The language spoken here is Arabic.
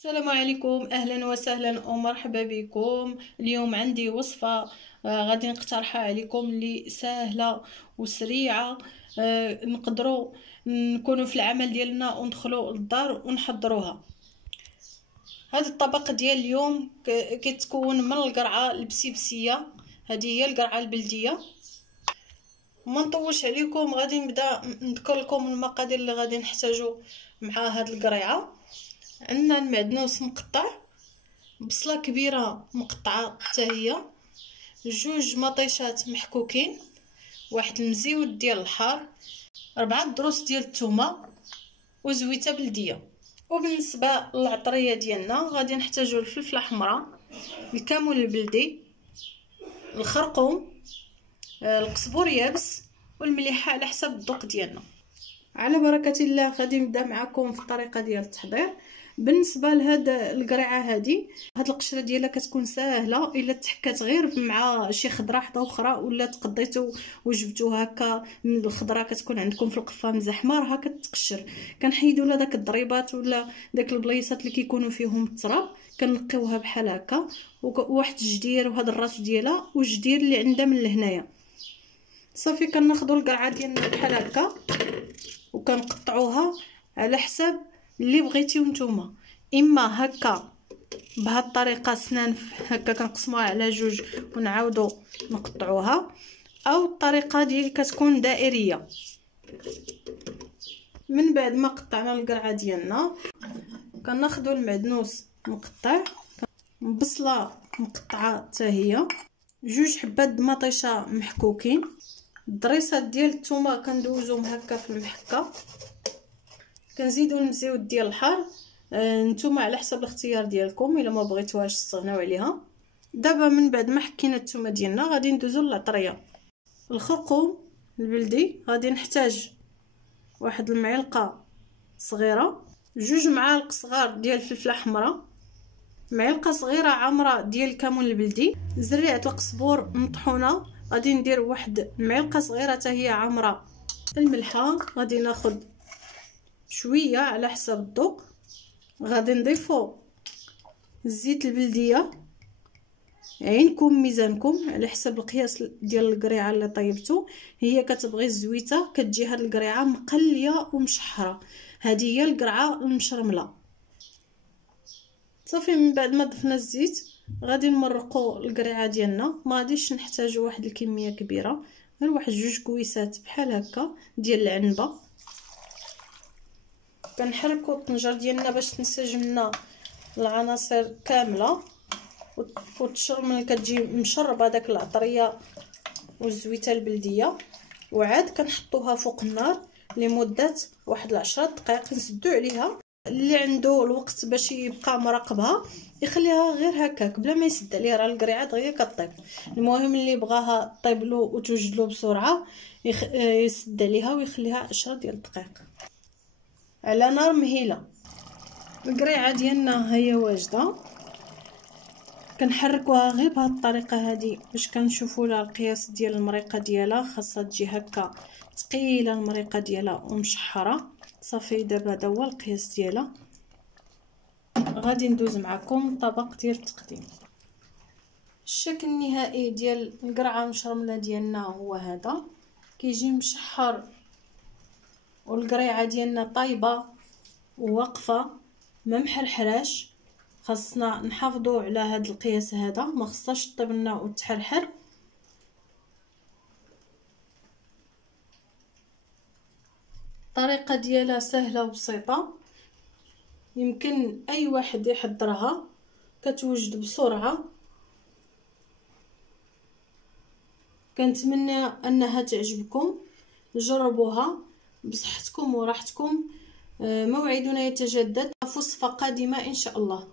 السلام عليكم، اهلا وسهلا ومرحبا بكم. اليوم عندي وصفه غادي نقترحها عليكم اللي سهله وسريعه. نقدروا نكونوا في العمل ديالنا وندخلوا للدار ونحضروها. هذا الطبق ديال اليوم كيتكون من القرعه البسيبسيه. هذه هي القرعه البلديه. ما نطولش عليكم، غادي نبدا نذكر لكم المقادير اللي غادي نحتاجو مع هذه القريعه. عندنا المعدنوس مقطع، بصله كبيره مقطعه حتى هي، جوج مطيشات محكوكين، واحد المزيود ديال الحار، 4 ضروس ديال الثومه وزويته بلديه. وبالنسبه للعطريه ديالنا غادي نحتاجو الفلفله حمراء، الكمون البلدي، الخرقوم، القزبور يابس والمليحه على حسب الذوق ديالنا. على بركه الله غادي نبدا معكم في الطريقه ديال التحضير. بالنسبه لهاد القريعه هاد القشره ديالها كتكون ساهله، الا تحكات غير مع شي خضره حدا اخرى، ولا تقضيتو وجبتوها هكا من الخضره كتكون عندكم في القفه مزحمه راه كتقشر. كنحيدوا لا داك الضريبات ولا داك البليصات اللي كيكونوا فيهم التراب، كنقيوها بحال هكا، وواحد الجدير وهذا الراس ديالها والجدير اللي عندها من لهنايا. صافي كناخذوا القرعه ديالنا بحال هكا وكنقطعوها على حساب اللي بغيتيو نتوما، اما هكا بهاد الطريقه سنان هكا كنقسموها على جوج ونعاودوا نقطعوها، او الطريقه ديال كتكون دائريه. من بعد ما قطعنا القرعه ديالنا كناخذوا المعدنوس مقطع، بصله مقطعه حتى هي، جوج حبات مطيشه محكوكين، الضريسات ديال الثومه كندوزوهم هكا في المحكه، كنزيدوا المزيود ديال الحار. نتوما على حسب الاختيار ديالكم، الا ما بغيتوهاش تستغناو عليها. دابا من بعد ما حكينا الثومه ديالنا غادي ندوزو للعطريه. الخرقوم البلدي غادي نحتاج واحد المعلقه صغيره، جوج معالق صغار ديال الفلفله حمراء، معلقه صغيره عامره ديال الكمون البلدي، زريعه القزبور مطحونه، غادي ندير واحد المعلقه صغيره حتى هي عامره. الملحه غادي ناخذ شويه على حسب الذوق. غادي نضيفو الزيت البلديه، عينكم ميزانكم على حسب القياس ديال القريعه اللي طيبتو. هي كتبغي الزويته كتجي هاد القريعه مقليه ومشحره، هذه هي القرعه المشرمله. صافي من بعد ما ضفنا الزيت غادي نمرقوا القريعه ديالنا. ما غاديش نحتاجوا واحد الكميه كبيره، غير واحد جوج كويسات بحال هكا ديال العنبه. كنحركوا الطنجر ديالنا باش تنسجم لنا العناصر كامله وتشرب كتجي مشربه داك العطريه والزويته البلديه. وعاد كنحطوها فوق النار لمده واحد 10 دقائق، نسدو عليها. اللي عنده الوقت باش يبقى مراقبها يخليها غير هكاك بلا ما يسد عليها، راه القريعه دغيا كطيب. المهم اللي بغاها طيب له وتوجد له بسرعه يسد عليها ويخليها 10 ديال الدقائق على نار مهيله. القريعه ديالنا هي واجده، كنحركوها غير بهذه الطريقه هذه باش كنشوفوا لها القياس ديال المريقه ديالها. خاصها تجي هكا ثقيله المريقه ديالها ومشحره. صافي دابا هذا هو القياس ديالها. غادي ندوز معكم الطبق ديال التقديم. الشكل النهائي ديال القرعه المشرمله ديالنا هو هذا، كيجي مشحر والقريعه ديالنا طايبه وواقفه ما محرحراش. خاصنا نحافظوا على هذا القياس هذا، ما خصهاش طيب لنا وتحرحر. الطريقه ديالها سهله وبسيطه، يمكن اي واحد يحضرها، كتوجد بسرعه. كنتمنى انها تعجبكم، جربوها بصحتكم وراحتكم. موعدنا يتجدد في وصفه قادمه ان شاء الله.